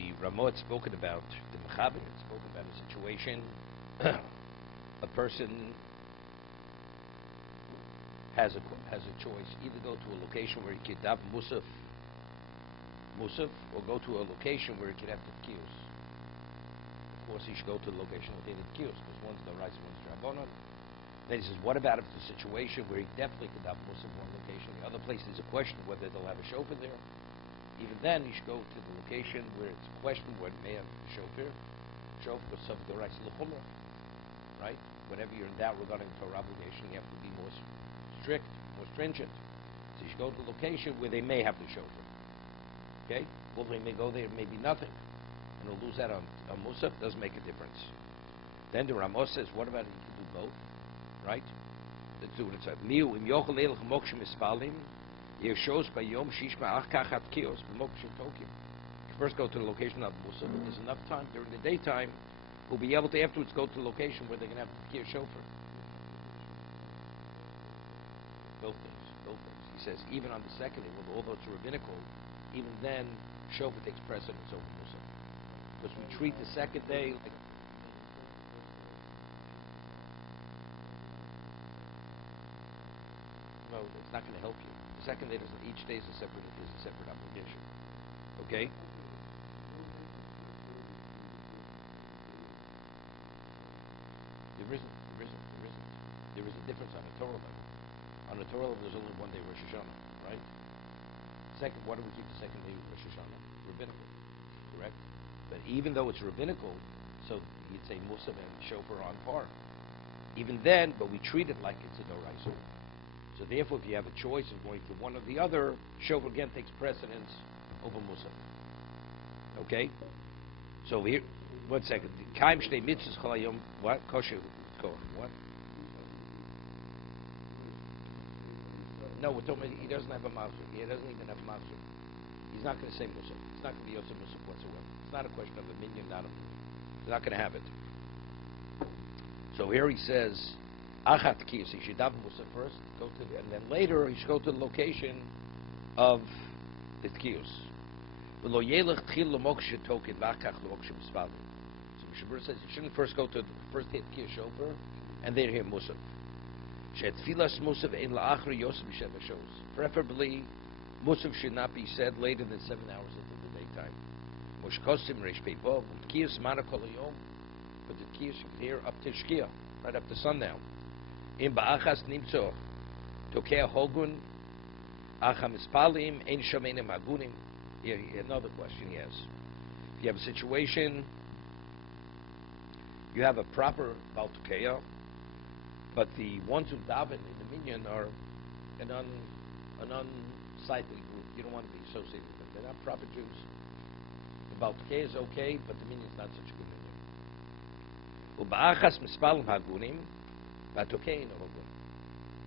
the Ramah had spoken about, the Mechaber had spoken about a situation, a person has a choice, either go to a location where he could daven Musaf, or go to a location where he could have the Tkiyos. Of course, he should go to the location where he had the Tkiyos, because one's the rice, one's Drabonon. Then he says, what about if it's a situation where he definitely could daven Musaf in one location, the other place there's a question whether they'll have a shofar there. Even then, you should go to the location where it's a question whether it may have a shofar, because of the rice l'chumrah, right? Whenever you're in doubt regarding Torah obligation, you have to be more strict, more stringent. So you should go to the location where they may have the shofar. Okay? Well, they may go there, maybe nothing. And they'll lose out on Musaf, doesn't make a difference. Then the Ramah says, what about if you can do both? Right? Let's do what it says. Miu im yochel elch mokshim ispalim, yeshos bayom shishma achkachat kios, mokshim tokim. First go to the location of Musaf. If there's enough time during the daytime, we'll be able to afterwards go to the location where they're going to have the Kiyah shofar. Both things. He says, even on the second day, although it's rabbinical, even then, shofar takes precedence over Musaf. Because we treat the second day like... No, it's not going to help you. The second day, each day is a separate obligation. Okay? There is a difference on a Torah level. On a Torah level, there's only one day Rosh Hashanah, right? Second, why do we keep the second day Rosh Hashanah? Rabbinical, correct? But even though it's rabbinical, so you'd say Musaf and shofar on par. Even then, but we treat it like it's a doraisa. So therefore, if you have a choice of going to one or the other, shofar again takes precedence over Musaf. Okay? So here, 1 second. Kaim shtei mitzvahs chalayom. What? Kosher. What? No, we're talking about he doesn't have a master. He doesn't even have a master. He's not going to say Musaf. It's not going to be Yosef Musaf whatsoever. It's not a question of a minion, not a minion. He's not going to have it. So here he says, Achat Kiyos. He should daven Musaf first, and then later he should go to the location of the Kiyos. So Mishna Berura says you shouldn't first go to the first hit Kiyos shofar, and then hear Musaf. Preferably, Musaf should not be said later than 7 hours into the daytime. But the Kiyos should be here up to Shkia, right up to sundown. Another question he has. If you have a situation, you have a proper Baltukeya, but the ones who daven in the minyan are an unsightly group. You don't want to be associated with them. They're not proper Jews. The Baltukeya is okay, but the minyan is not such a good minyan.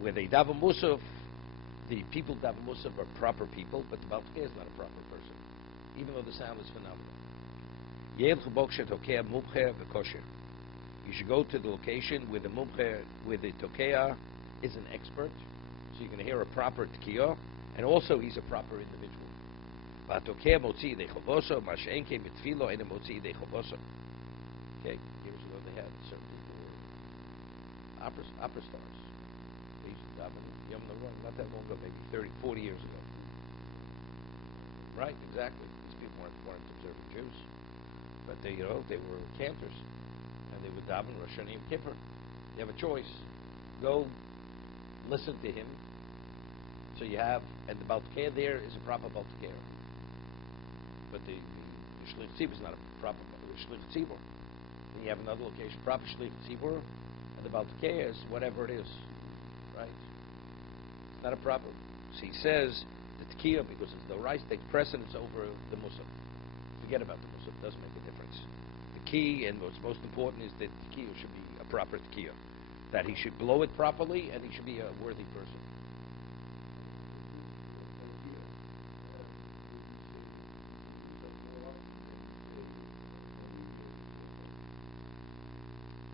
Where they daven Musaf, the people daven Musaf are proper people, but the Baltukeya is not a proper person, even though the sound is phenomenal. You should go to the location where the mumche, where the tokeya is an expert, so you're going to hear a proper tkiyah, and also he's a proper individual. Okay, years ago they had certain people who were opera stars. They used to daven Yom Narun, not that long ago, maybe 30, 40 years ago. Right, exactly. These people weren't observant Jews, but they were cantors. And they would daven Rosh Hashanah Yom Kippur. You have a choice. Go listen to him. So you have, and the Baltukeya there is a proper Baltukeya. But the Shlich Tzibur is not a proper Shlich Tzibur. Then you have another location, proper Shlich Tzibur, and the Baltukeya is whatever it is. Right? It's not a proper. So he says the Tkiyah, because it's the rice, takes precedence over the Musaf. Forget about the Musaf. It doesn't make a difference. Key, and what's most important is that the Tkiyah should be a proper Tkiyah. That he should blow it properly, and he should be a worthy person.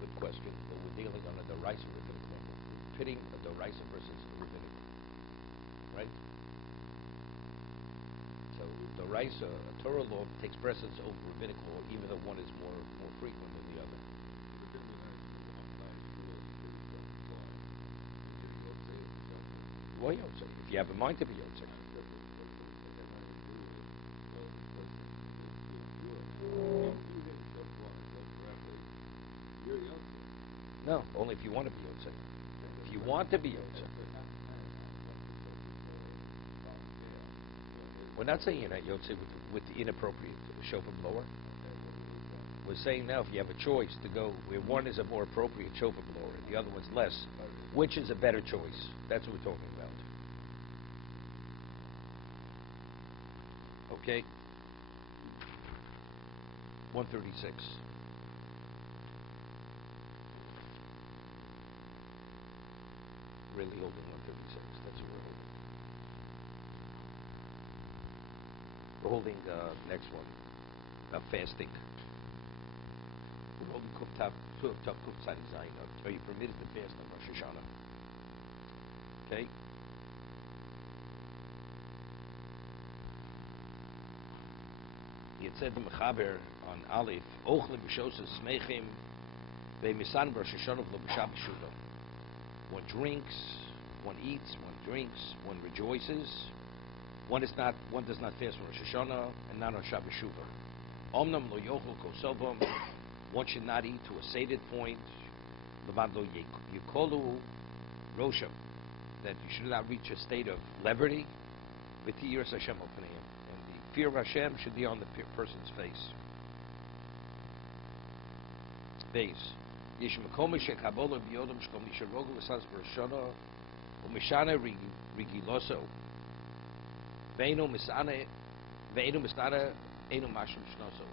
Good question. But we're dealing on a Doraisa rabbinic level. We're pitting a Doraisa versus a rabbinic. Right? So, Doraisa, a Torah law takes precedence over rabbinic law, even though one is more frequent than the other. Well, Yotzei, if you have a mind to be Yotzei. No, only if you want to be Yotzei. If you want to be Yotzei. We're not saying you're not Yotzei with the inappropriate shofar blower. We're saying now if you have a choice to go where one is a more appropriate shofar blower and the other one's less, which is a better choice? That's what we're talking about. Okay? 136. Really holding 136. That's what we're holding. We're holding next one. Fasting. We're holding Kuftav Kuftzad Zayin. Are you permitted to fast on Rosh Hashanah? Okay? He had said the Mechaber on Aleph, Ochle b'shosas smechim ve'misan Rosh Hashanah v'lo b'Shabbat. One drinks, one eats, one drinks, one rejoices. One does not fast on Rosh Hashanah and not on Shabbat Shuvah. Omnam lo yochel kosobam. One should not eat to a sated point. Levad lo yikolu rosham. That you should not reach a state of levity. V'tiyiras Hashem openeim. And the fear of Hashem should be on the person's face. Base. Yesh mekom shekabolo biyodam shkol misharogel l'sans b'Roshana u'mishana rigiloso ve'enu misana enu mashum shnoso.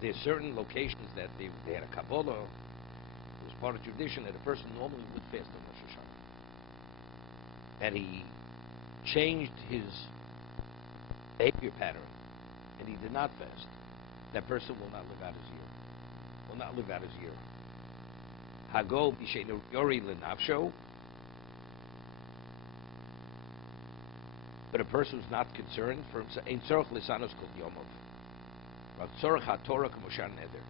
There's certain locations that they had a Kabbalah. It was part of tradition that a person normally would fast on Rosh Hashanah, and he changed his behavior pattern, and he did not fast. That person will not live out his year. Will not live out his year. Hago b'sheinu yori lenafsho. But a person who's not concerned for himself, ein tzorach lisanos kol yomov. Tzorach haTorah k'moshan neder.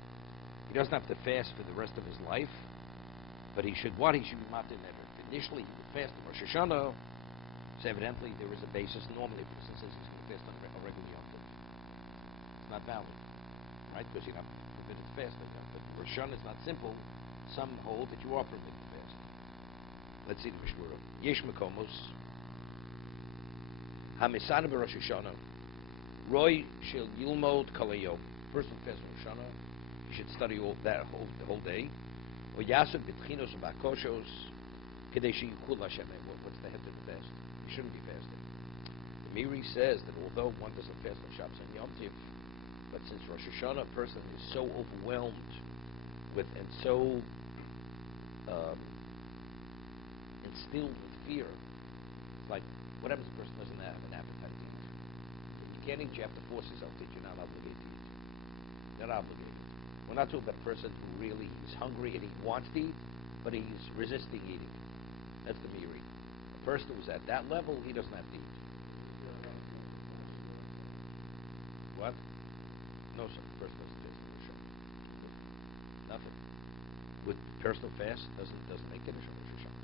He doesn't have to fast for the rest of his life, but he should what? He should be matin neder. Initially, he would fast on Rosh Hashanah. So evidently, there is a basis. Normally, a person says he's going to fast on a regular Yom Tov. It's not valid, right? Because you're not permitted to fast on Yom Tov. Rosh Hashanah is not simple. Some hold that you are permitted to fast. Let's see the Mishna Berura. Yesh mekomos hamisana b'Rosh Hashanah roy shel yilmod kol hayom. Person who fasts on Rosh Hashanah, he should study all that the whole day. Or yasud b'tchinos u'ba'koshos kedei sheyikul Hashem. What's the head of the fast? You shouldn't be fasting. The Miri says that although one doesn't fast on Shabbos and Yom Tov, but since Rosh Hashanah, a person is so overwhelmed with and so instilled with fear. It's like, what happens if a person doesn't have an appetite to eat? If you can't eat, you have to force yourself to eat. You're not obligated to eat. You're not obligated. We're not talking about a person who really is hungry and he wants to eat, but he's resisting eating. That's the Miri. A person who's at that level, he doesn't have to eat. What? No, sir. The person doesn't fast on Rosh Hashanah. Nothing. With personal fast doesn't make Kiddush on Rosh Hashanah.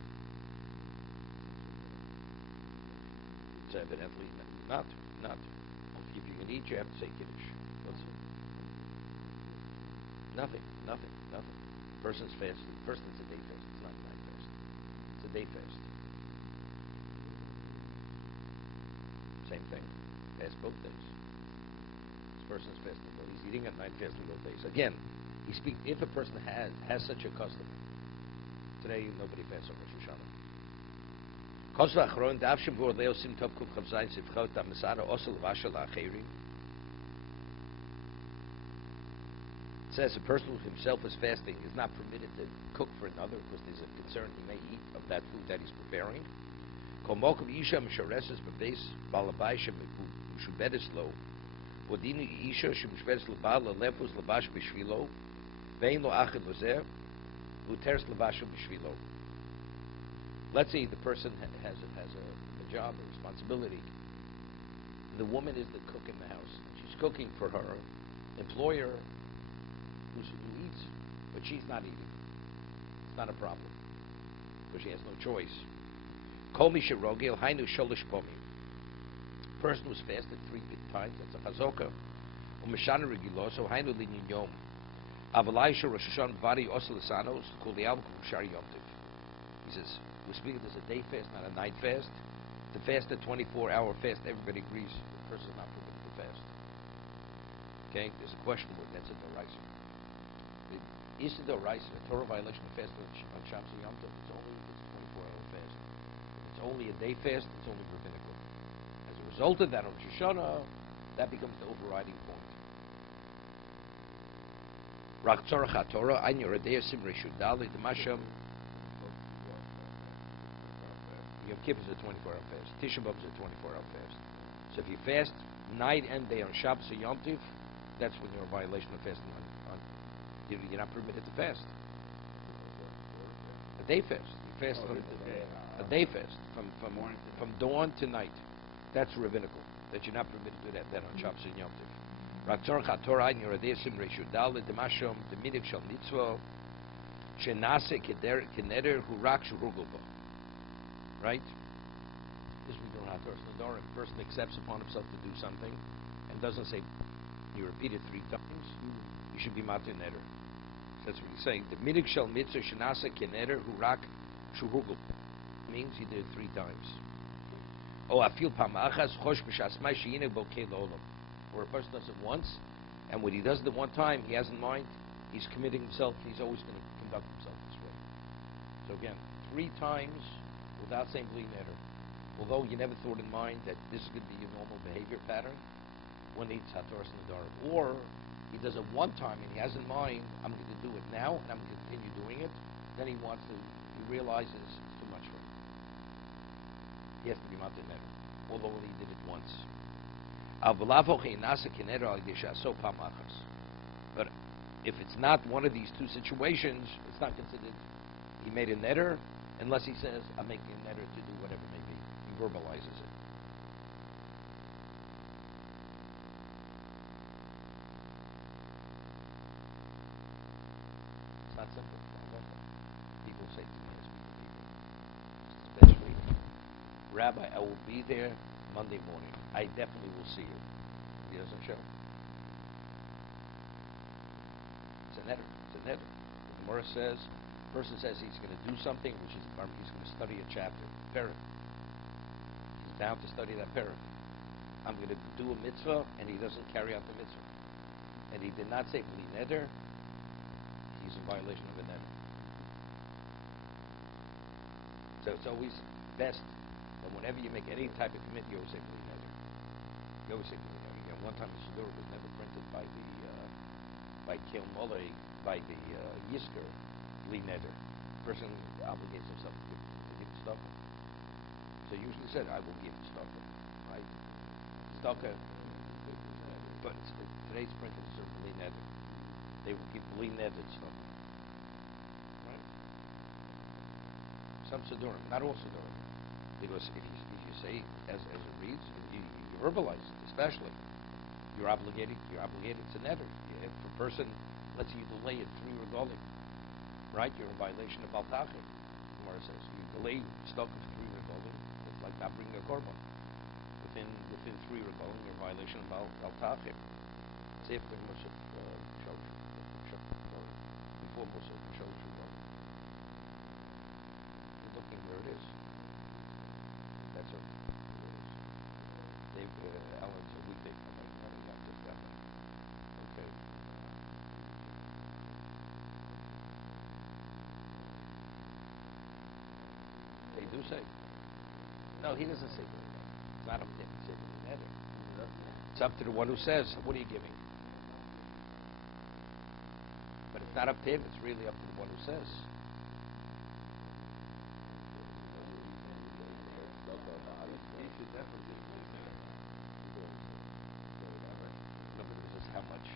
It's evidently not. If you can eat, you have to say Kiddush. Nothing. Person's fast. Person's a day fast. It's not a night fast. It's a day fast. Same thing. Fast both days. This person's fasting. Well, he's eating at night, fasting both days. Again, he speaks. If a person has such a custom, today nobody fasts on Rosh Hashanah. It says a person who himself is fasting is not permitted to cook for another because there's a concern he may eat of that food that he's preparing. Let's say the person has a job, a responsibility, the woman is the cook in the house. She's cooking for her employer who eats, but she's not eating. It's not a problem, because she has no choice. Kol mi sherogel hainu sholish pomim. Person who's fasted 3 times, that's a chazoka. Umeshana regiloso hainu linyin yom. Avalaisha Rosh Hashanah bari oselisanos called the alcohol shari yomtiv. He says, we're speaking, there's a day fast, not a night fast. To fast a 24-hour fast, everybody agrees the person is not permitted to fast. Okay? There's a question word. That's a doraisa. Is a doraisa a Torah violation to fast on Shabbos and Yom Tov? It's a 24-hour fast. If it's only a day fast, it's only rabbinical. As a result of that, on Rosh Hashanah, that becomes the overriding point. Rak tzorach haTorah, ein yoredei sim reshu dali demasham. Yom Kippur is a 24-hour fast. Tisha B'Av is a 24-hour fast. So if you fast night and day on Shabbos and Yom Tov, that's when you're in violation of fasting. You're not permitted to fast. A day fast. You fast a day fast from dawn to night. That's rabbinical. That you're not permitted to do that on Shabbos and Yom Tov. Rak tzorach haTorah ein yoredei sim reshu dali demasham demidik shel mitzvah shenase keneder hu rak shurugul bo. Right? This we do not first. The person accepts upon himself to do something and doesn't say, you repeat it 3 times, you should be matir neder. So that's what he's saying. The midik shel mitzvah shenasa keneder hu rak shuhugul means he did it 3 times. Oh, afil pamachas chosh b'shas mai sheyinek bo kei lo'olam. Or a person does it once, and when he does it 1 time, he has in mind he's committing himself. He's always going to conduct himself this way. So again, 3 times. Without saying bli neder, although you never thought in mind that this is going to be your normal behavior pattern when he eats hatoras nadar, or he does it 1 time and he has in mind, I'm going to do it now and I'm going to continue doing it. Then he realizes it's too much for him. He has to be matir neder, although he did it once. But if it's not one of these 2 situations, it's not considered he made a neder. Unless he says, I'm making a neder to do whatever it may be. He verbalizes it. It's not simple. People say to me, I speak to people, it's the best way. Rabbi, I will be there Monday morning. I definitely will see you. He doesn't show. It's a neder. It's a neder. The Gemara says, person says he's going to do something, which is he's going to study a chapter, perek. He's bound to study that perek. I'm going to do a mitzvah, and he doesn't carry out the mitzvah. And he did not say bli neder. He's in violation of a neder. So it's always best that whenever you make any type of commitment, you always say bli neder. You always say bli neder. You know, one time the Siddur was never printed by Kil Molay, by the Yisker. Bli neder. Person obligates himself to give tzedakah. So usually said, I will give tzedakah. Right? Tzedakah. But today's printed is bli neder. They will give bli neder tzedakah. Right? Some siddurim, not all siddurim, because if you say as it reads, you verbalize it, especially. You're obligated to neder. If a person lets you delay it 3 regalim. Right, you're in violation of Baltachim. Gemara says you delay stock of 3 regalim. It's like not bringing a korban. Within 3 regalim, you're in violation of Baltachim. Say if the Musaf before Musaf Shalosh. You're looking where it is. That's what it is. They've Alan said we take. Not just that one. Okay. They do say. No, he doesn't say bli neder. It's not up to him to say bli neder. It's up to the one who says, what are you giving? But it's not up to him. It's really up to the one who says. He should definitely bli neder. No, but it's just how much.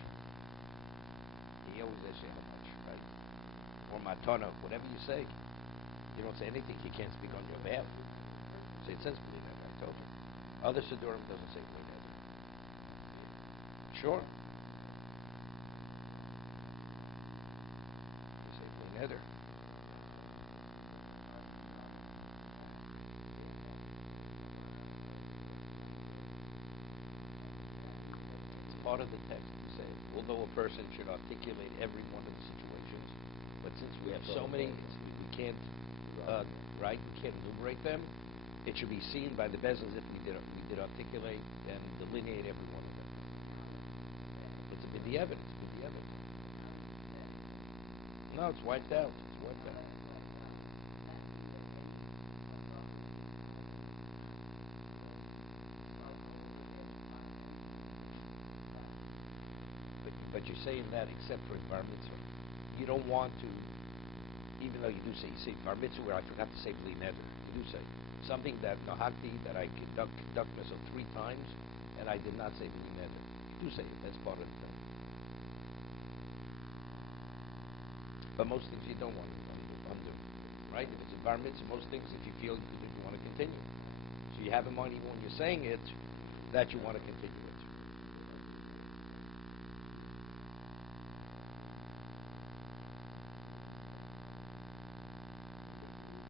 He always asks you how much, right? Or matana, whatever you say. You don't say anything, he can't speak on your behalf. So it says bli neder, I told you. Other siddurim doesn't say bli neder. Sure. You say bli neder. It's part of the text to say it. Although a person should articulate every one of the situations, but since we have so many, we can't, right? We can't enumerate them. It should be seen by the bezels if we did articulate and delineate every one of them. It's a b'diavad. It's b'diavad. No, it's wiped out. It's wiped out. But you're saying that except for bar mitzvah. You don't want to, even though you do say bar mitzvah, where I forgot to say bli neder. You do say something that nahakti, that I conduct myself 3 times, and I did not say bli neder. You do say it. That's part of the thing. But most things you don't want to undo, right? If it's a bar mitzvah, most things, if you feel you want to continue. So you have in mind, even when you're saying it, that you want to continue it.